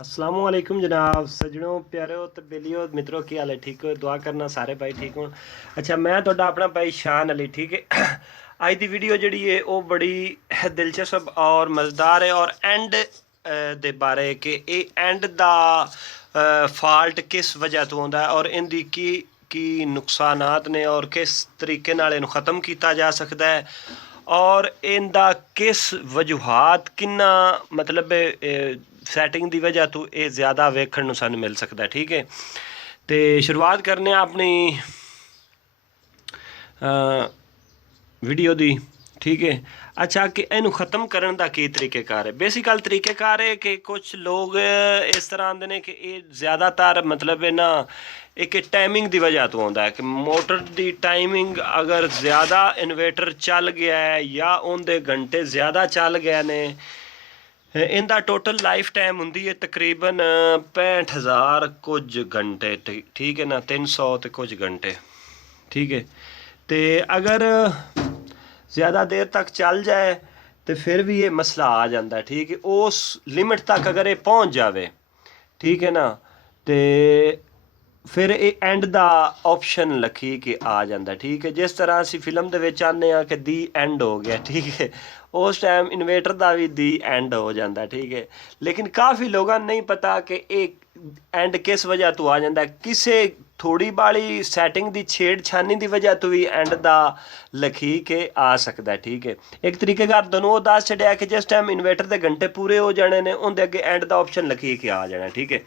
असलामुअलैकुम जनाब सजनों प्यारो तो बेलियो मित्रों की हाल है ठीक हो दुआ करना सारे भाई ठीक हो। अच्छा मैं तो अपना भाई शान अली ठीक है। आज की वीडियो जी है वो बड़ी दिलचस्प और मज़ेदार है और एंड दे बारे कि एंड दा फॉल्ट किस वजह तो आता है और इनकी की नुकसानात ने और किस तरीके नाल इनू ख़त्म किया जा सकता है और इनका किस वजूहात किन्ना मतलब सैटिंग की वजह तो ये ज़्यादा वेखण नूं सानूं मिल सकता है ठीक है। तो शुरुआत करने अपनी वीडियो दी ठीक है। अच्छा कि इनू ख़त्म करने का की तरीक़ेकार है। बेसिकल तरीक़ेकार है कि कुछ लोग इस तरह आते हैं कि ये ज़्यादातर मतलब है ना एक टाइमिंग की वजह तो आता है कि मोटर की टाइमिंग अगर ज़्यादा इन्वेटर चल गया है या उनके घंटे ज़्यादा चल गए ने इनका टोटल लाइफ टाइम होंगी है तकरीबन 65,000 कुछ घंटे ठीक है ना 300 तो कुछ घंटे ठीक है। तो अगर ज़्यादा देर तक चल जाए तो फिर भी ये मसला आ जाता है ठीक है। उस लिमिट तक अगर ये पहुँच जाए ठीक है ना तो फिर ये एंड का ऑप्शन लखी के आ जाता ठीक है। जिस तरह असी फिल्म के आने कि दी एंड हो गया ठीक है उस टाइम इन्वेटर का भी दी एंड हो जाता ठीक है। लेकिन काफ़ी लोगों नहीं पता कि एक एंड किस वजह तो आ जाता है किसी थोड़ी बाली सैटिंग की छेड़छानी की वजह तो भी एंड का लखी के आ सकता है ठीक है। एक तरीकेकार दोनों दस छड़िया कि जिस टाइम इन्वेटर के घंटे पूरे हो जाने ने उनके अगे एंड का ऑप्शन लखी के आ जाना ठीक है।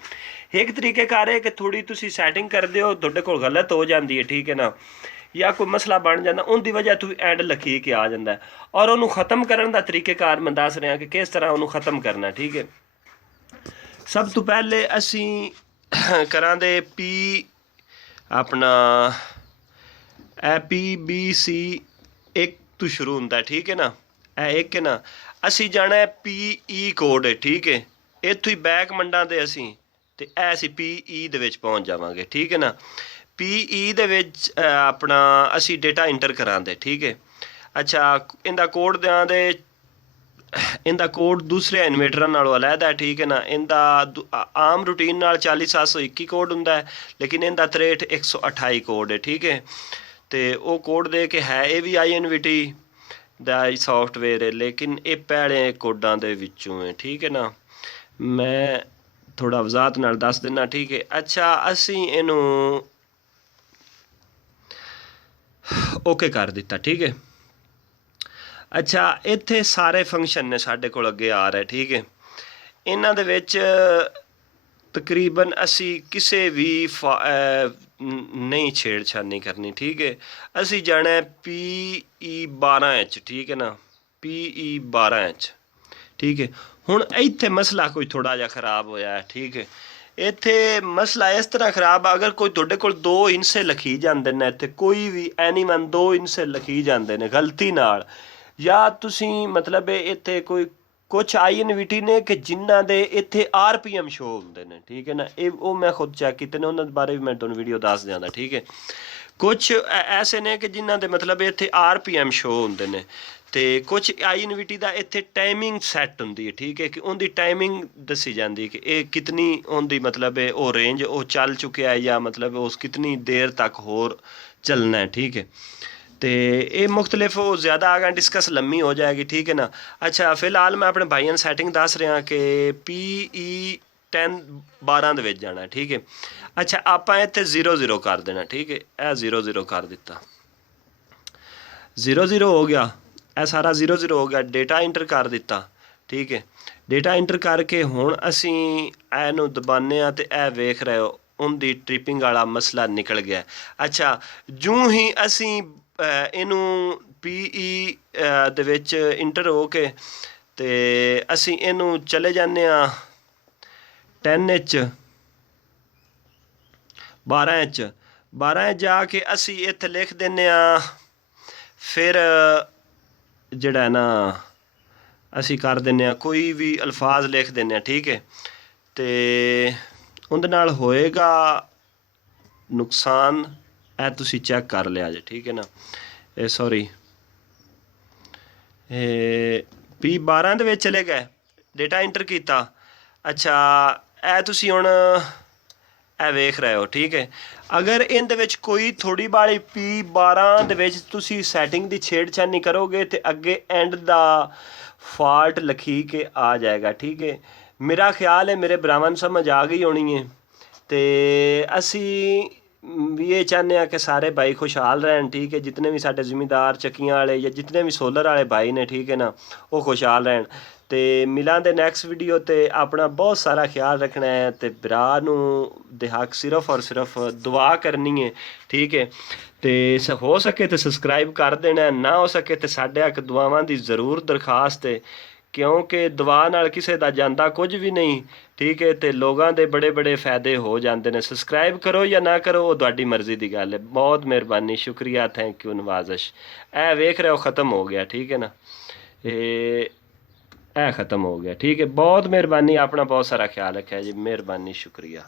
एक तरीकेकार है कि थोड़ी तुसी सैटिंग करते हो तुहाडे कोल गलत हो जाती है ठीक है ना या कोई मसला बन जाता उनकी वजह तो एंड लखी के आ जाता है और उन्होंने ख़त्म करने का तरीकेकार मैं दस रहा कि किस तरह उन्होंने ख़त्म करना ठीक है। सब तो पहले असी करा दे पी अपना पी बी सी एक तो शुरू होता है ठीक है ना एक है ना असी जाना है पी ई कोड है ठीक है। इतों ही बैक मंडा दे असी ते ऐसी पी ई दे विच पहुंच जावांगे ठीक है ना। पी ई दे विच अपना असी डेटा इंटर करांदे ठीक है। अच्छा इनका कोड दें दे इनका कोड दूसरे इन्वेटर नालों अलहदा है ठीक है ना। इनका आम रूटीन नाल 40,721 कोड होंदा है लेकिन इनका 63,128 कोड है ठीक है। तो वो कोड दे के है ये भी आई एन वी टी दा सॉफ्टवेयर है लेकिन ये पैड़े कोडां दे विचों है ठीक है ना। मैं थोड़ा वजाहत नाल दस देना ठीक है। अच्छा असी इनू ओके कर दिता ठीक है। अच्छा इत्थे सारे फंक्शन ने साढ़े कोल अगे आ रहे ठीक है। इन्हां दे विच तकरीबन असी किसी भी नहीं छेड़छानी करनी ठीक है। असी जाना है पी ई 12H ठीक है ना पी ई 12H ठीक है। हुण इत्थे मसला कोई थोड़ा जा खराब होया है ठीक है। इत्थे मसला इस तरह खराब अगर कोई तुहाडे कोल दो हिस्से लिखी जाते हैं इत्थे कोई भी एनीवन दो हिस्से लिखी जाते हैं गलती नाल या तुसी मतलब इत्थे कोई कुछ आई एन वी टी ने कि जिन्हों के इत्थे RPM शो होंगे ने ठीक है ना। ये वो मैं खुद चैक किए ने उन्होंने बारे भी मैं तुहानूं वीडियो दस दियां ठीक है। कुछ ऐसे ने कि जिन्हों के मतलब इत्थे RPM शो होंगे ने तो कुछ आई एन वी टी का इत्थे टाइमिंग सैट होंगी है ठीक है कि उनकी टाइमिंग दसी जाती है कि ये कितनी उनकी मतलब वो रेंज वो चल चुके है या मतलब उस कितनी देर तक होर चलना है ठीक है। तो ये मुख्तलिफ वो ज़्यादा आगे डिस्कस लम्मी हो जाएगी ठीक है ना। अच्छा फिलहाल मैं अपने भाइयों सैटिंग दस रहा कि पी ई 10 12 दे विच जाना ठीक है। अच्छा आप इत्थे 0 0 कर देना ठीक है। यह 0 0 कर दिता 0 0 हो गया यह सारा 0 0 हो गया डेटा इंटर कर दिता ठीक है। डेटा इंटर करके हुण असी इहनूं दबाने तो यह वेख रहे हो उनकी ट्रिपिंग वाला मसला निकल गया। अच्छा जूँ ही असी इनू पी ई दे विच इंटर हो के ते असी इनू चले जाने 10H 12H 12H जाके असी इत्थे लिख देने फिर जिहड़ा ना असी कर देने कोई भी अल्फाज लिख देने ठीक है। तो उहदे नाल होएगा नुकसान ए तुसी चैक कर लिया जे ठीक है ना। सॉरी पी 12 दे विच चले गए डेटा इंटर किया। अच्छा ਇਹ ਤੁਸੀਂ ਹੁਣ ਇਹ ਵੇਖ ਰਹੇ ਹੋ, ਠੀਕ ਹੈ। ਅਗਰ ਇਹਦੇ ਵਿੱਚ ਕੋਈ ਥੋੜੀ ਬਾਲੀ P12 ਦੇ ਵਿੱਚ ਤੁਸੀਂ ਸੈਟਿੰਗ ਦੀ ਛੇੜਛਾਨੀ ਕਰੋਗੇ ਤੇ ਅੱਗੇ ਐਂਡ ਦਾ ਫਾਲਟ ਲਿਖੀ ਕੇ ਆ ਜਾਏਗਾ, ਠੀਕ ਹੈ। ਮੇਰਾ ਖਿਆਲ ਹੈ ਮੇਰੇ ਭਰਾਵਾਂ ਨੂੰ ਸਮਝ ਆ ਗਈ ਹੋਣੀ ਹੈ। ਤੇ ਅਸੀਂ ਵੀ ਇਹ ਚਾਹੁੰਦੇ ਹਾਂ ਕਿ ਸਾਰੇ ਭਾਈ ਖੁਸ਼ਹਾਲ ਰਹਿਣ, ਠੀਕ ਹੈ। ਜਿਤਨੇ ਵੀ ਸਾਡੇ ਜ਼ਿਮੀਂਦਾਰ ਚੱਕੀਆਂ ਵਾਲੇ ਜਾਂ ਜਿਤਨੇ ਵੀ ਸੋਲਰ ਵਾਲੇ ਭਾਈ ਨੇ, ਠੀਕ ਹੈ ਨਾ, ਉਹ ਖੁਸ਼ਹਾਲ ਰਹਿਣ। ਤੇ ਮਿਲਾਂਗੇ ਨੈਕਸਟ ਵੀਡੀਓ ਤੇ। ਆਪਣਾ ਬਹੁਤ ਸਾਰਾ ਖਿਆਲ ਰੱਖਣਾ ਹੈ ਤੇ ਭਰਾ ਨੂੰ ਦੇ ਹੱਕ ਸਿਰਫ ਔਰ ਸਿਰਫ ਦੁਆ ਕਰਨੀ ਹੈ, ਠੀਕ ਹੈ। ਤੇ ਹੋ ਸਕੇ ਤੇ ਸਬਸਕ੍ਰਾਈਬ ਕਰ ਦੇਣਾ, ਨਾ ਹੋ ਸਕੇ ਤੇ ਸਾਡੇ ਹੱਕ ਦੁਆਵਾਂ ਦੀ ਜ਼ਰੂਰ ਦਰਖਾਸਤ ਹੈ, ਕਿਉਂਕਿ ਦੁਆ ਨਾਲ ਕਿਸੇ ਦਾ ਜਾਂਦਾ ਕੁਝ ਵੀ ਨਹੀਂ, ਠੀਕ ਹੈ। ਤੇ ਲੋਕਾਂ ਦੇ ਬੜੇ ਬੜੇ ਫਾਇਦੇ ਹੋ ਜਾਂਦੇ ਨੇ। ਸਬਸਕ੍ਰਾਈਬ ਕਰੋ ਜਾਂ ਨਾ ਕਰੋ, ਉਹ ਤੁਹਾਡੀ ਮਰਜ਼ੀ ਦੀ ਗੱਲ ਹੈ। ਬਹੁਤ ਮਿਹਰਬਾਨੀ, ਸ਼ੁਕਰੀਆ, ਥੈਂਕ ਯੂ, ਨਵਾਜ਼ਿਸ਼। ਇਹ ਵੇਖ ਰਹੇ ਹੋ ख़त्म हो गया, ठीक है ना। ਇਹ ख़त्म हो गया, ठीक है। बहुत मेहरबानी, अपना बहुत सारा ख्याल रखा जी, मेहरबानी, शुक्रिया।